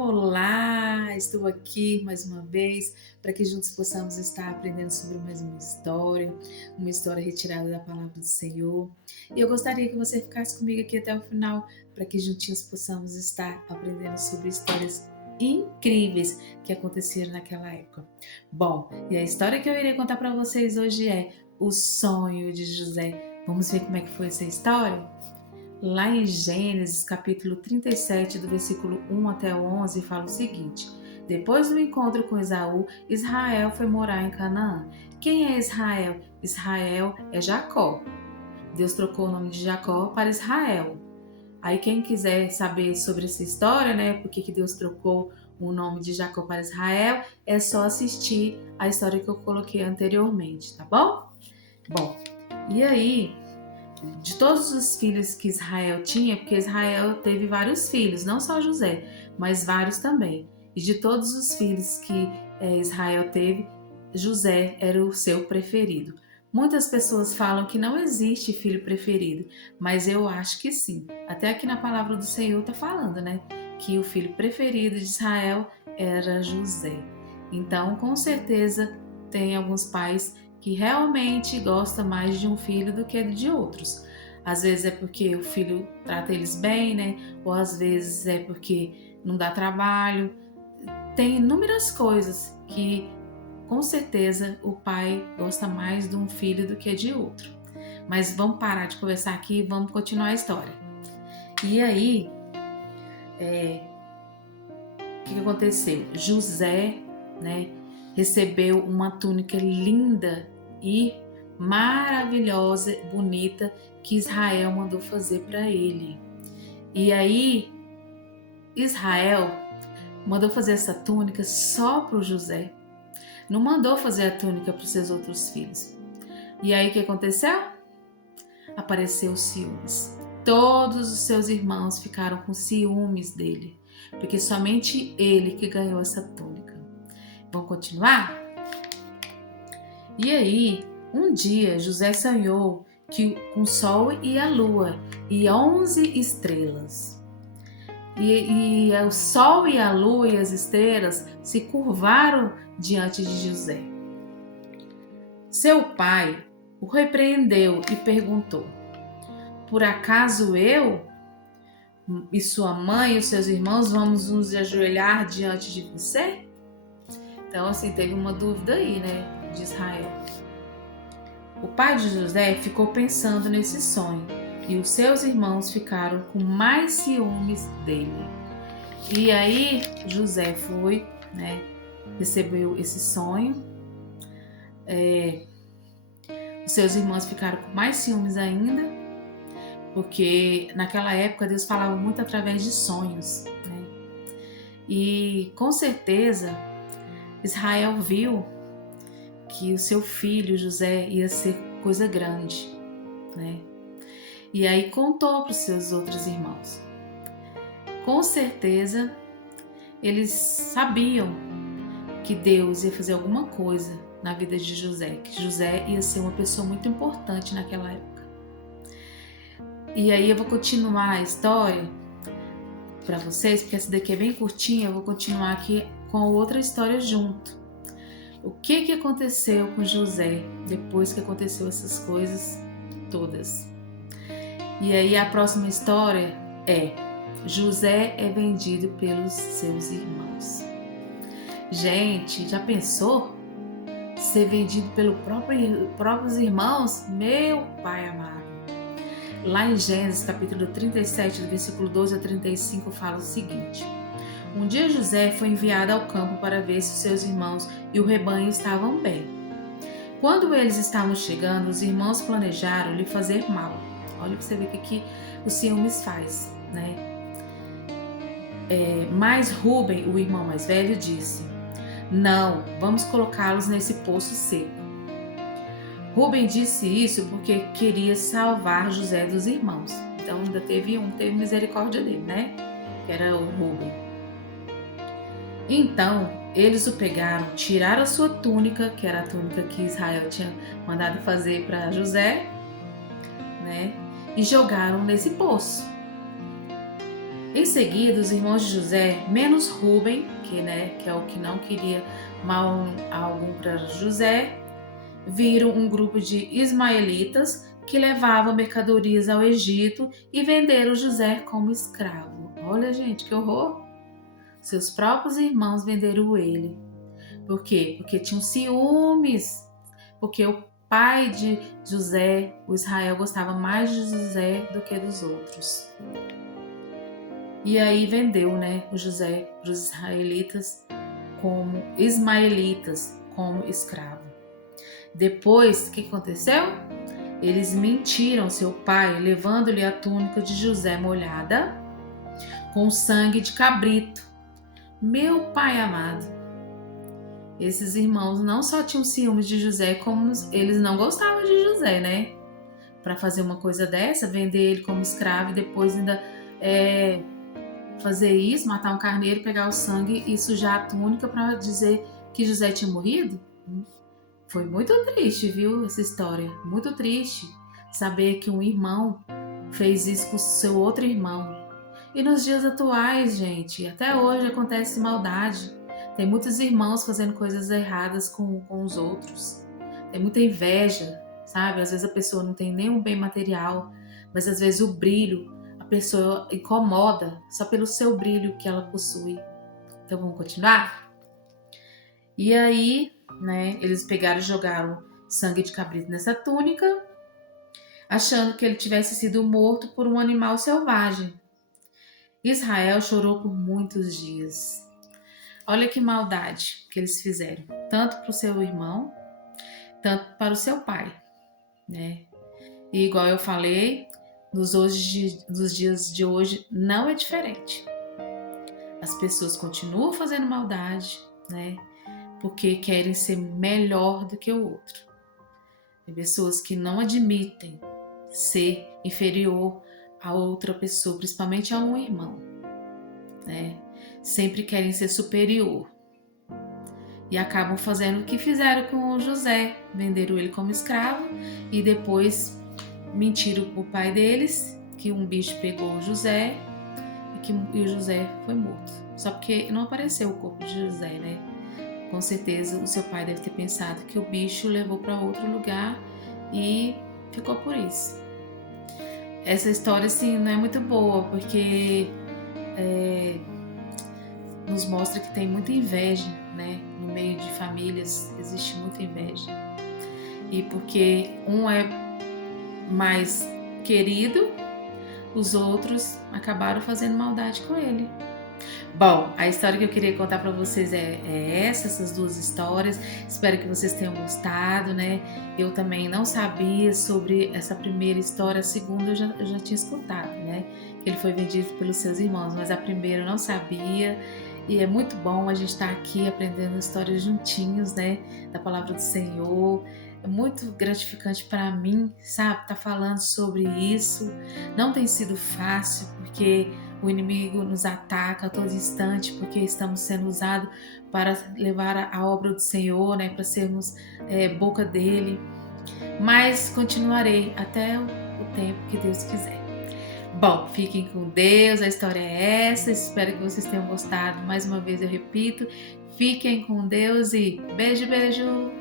Olá, estou aqui mais uma vez para que juntos possamos estar aprendendo sobre mais uma história retirada da palavra do Senhor. E eu gostaria que você ficasse comigo aqui até o final para que juntinhos possamos estar aprendendo sobre histórias incríveis que aconteceram naquela época. Bom, e a história que eu irei contar para vocês hoje é O Sonho de José. Vamos ver como é que foi essa história? Lá em Gênesis, capítulo 37, do versículo 1 até o 11, fala o seguinte: Depois do encontro com Esaú, Israel foi morar em Canaã. Quem é Israel? Israel é Jacó. Deus trocou o nome de Jacó para Israel. Aí quem quiser saber sobre essa história, né, por que Deus trocou o nome de Jacó para Israel, é só assistir a história que eu coloquei anteriormente, tá bom? Bom, e aí de todos os filhos que Israel tinha, porque Israel teve vários filhos, não só José, mas vários também. E de todos os filhos que Israel teve, José era o seu preferido. Muitas pessoas falam que não existe filho preferido, mas eu acho que sim. Até aqui na palavra do Senhor está falando, né? Que o filho preferido de Israel era José. Então, com certeza, tem alguns pais que realmente gosta mais de um filho do que de outros. Às vezes é porque o filho trata eles bem, né? Ou às vezes é porque não dá trabalho. Tem inúmeras coisas que com certeza o pai gosta mais de um filho do que de outro. Mas vamos parar de conversar aqui e vamos continuar a história. E aí, o que aconteceu? José, né, recebeu uma túnica linda e maravilhosa, bonita, que Israel mandou fazer para ele. E aí, Israel mandou fazer essa túnica só para o José. Não mandou fazer a túnica para os seus outros filhos. E aí, o que aconteceu? Apareceu ciúmes. Todos os seus irmãos ficaram com ciúmes dele, porque somente ele que ganhou essa túnica. Vamos continuar? E aí, um dia José sonhou que com o sol e a lua e 11 estrelas. E o sol e a lua e as estrelas se curvaram diante de José. Seu pai o repreendeu e perguntou: Por acaso eu e sua mãe e os seus irmãos vamos nos ajoelhar diante de você? Então, assim, teve uma dúvida aí, né, de Israel. O pai de José ficou pensando nesse sonho e os seus irmãos ficaram com mais ciúmes dele. E aí, José foi, né, recebeu esse sonho. Os seus irmãos ficaram com mais ciúmes ainda, porque naquela época Deus falava muito através de sonhos, né? E com certeza Israel viu que o seu filho José ia ser coisa grande, né? E aí contou para os seus outros irmãos. Com certeza eles sabiam que Deus ia fazer alguma coisa na vida de José, que José ia ser uma pessoa muito importante naquela época. E aí eu vou continuar a história para vocês, porque essa daqui é bem curtinha, eu vou continuar aqui com outra história junto. O que aconteceu com José depois que aconteceu essas coisas todas? E aí a próxima história é: José é vendido pelos seus irmãos. Gente, já pensou? Ser vendido pelos próprios irmãos? Meu pai amado. Lá em Gênesis capítulo 37, do versículo 12 a 35, fala o seguinte: Um dia José foi enviado ao campo para ver se os seus irmãos e o rebanho estavam bem. Quando eles estavam chegando, os irmãos planejaram lhe fazer mal. Olha para você ver o que o ciúmes faz, né? Mas Rúben, o irmão mais velho, disse: Não, vamos colocá-los nesse poço seco. Rúben disse isso porque queria salvar José dos irmãos. Então ainda teve misericórdia dele, né? Que era o Rúben. Então eles o pegaram, tiraram a sua túnica, que era a túnica que Israel tinha mandado fazer para José, né? E jogaram nesse poço. Em seguida, os irmãos de José, menos Rúben, que é o que não queria mal algum para José, viram um grupo de ismaelitas que levavam mercadorias ao Egito e venderam José como escravo. Olha, gente, que horror! Seus próprios irmãos venderam ele. Por quê? Porque tinham ciúmes. Porque o pai de José, o Israel, gostava mais de José do que dos outros. E aí vendeu, o José para os israelitas como ismaelitas, como escravo. Depois, o que aconteceu? Eles mentiram seu pai, levando-lhe a túnica de José molhada com sangue de cabrito. Meu pai amado, esses irmãos não só tinham ciúmes de José, como eles não gostavam de José, Para fazer uma coisa dessa, vender ele como escravo e depois ainda fazer isso, matar um carneiro, pegar o sangue e sujar a túnica para dizer que José tinha morrido? Foi muito triste, viu, essa história. Muito triste saber que um irmão fez isso com seu outro irmão. E nos dias atuais, gente, até hoje acontece maldade. Tem muitos irmãos fazendo coisas erradas com os outros. Tem muita inveja, sabe? Às vezes a pessoa não tem nenhum bem material, mas às vezes o brilho, a pessoa incomoda só pelo seu brilho que ela possui. Então vamos continuar? E aí, eles pegaram e jogaram sangue de cabrito nessa túnica, achando que ele tivesse sido morto por um animal selvagem. Israel chorou por muitos dias. Olha que maldade que eles fizeram, tanto para o seu irmão, tanto para o seu pai, E igual eu falei, nos dias de hoje não é diferente. As pessoas continuam fazendo maldade, porque querem ser melhor do que o outro. Tem pessoas que não admitem ser inferior a outra pessoa, principalmente a um irmão, Sempre querem ser superior. E acabam fazendo o que fizeram com o José. Venderam ele como escravo e depois mentiram para o pai deles que um bicho pegou o José e o José foi morto. Só porque não apareceu o corpo de José, Com certeza o seu pai deve ter pensado que o bicho levou para outro lugar e ficou por isso. Essa história, assim, não é muito boa, porque nos mostra que tem muita inveja, No meio de famílias existe muita inveja. E porque um é mais querido, os outros acabaram fazendo maldade com ele. Bom, a história que eu queria contar para vocês é essas duas histórias. Espero que vocês tenham gostado, Eu também não sabia sobre essa primeira história, a segunda eu já tinha escutado, Que ele foi vendido pelos seus irmãos, mas a primeira eu não sabia. E é muito bom a gente estar aqui aprendendo histórias juntinhos, Da palavra do Senhor. É muito gratificante para mim, sabe? Tá falando sobre isso. Não tem sido fácil, porque o inimigo nos ataca a todo instante, porque estamos sendo usados para levar a obra do Senhor, para sermos boca dele. Mas continuarei até o tempo que Deus quiser. Bom, fiquem com Deus, a história é essa. Espero que vocês tenham gostado. Mais uma vez eu repito, fiquem com Deus e beijo, beijo!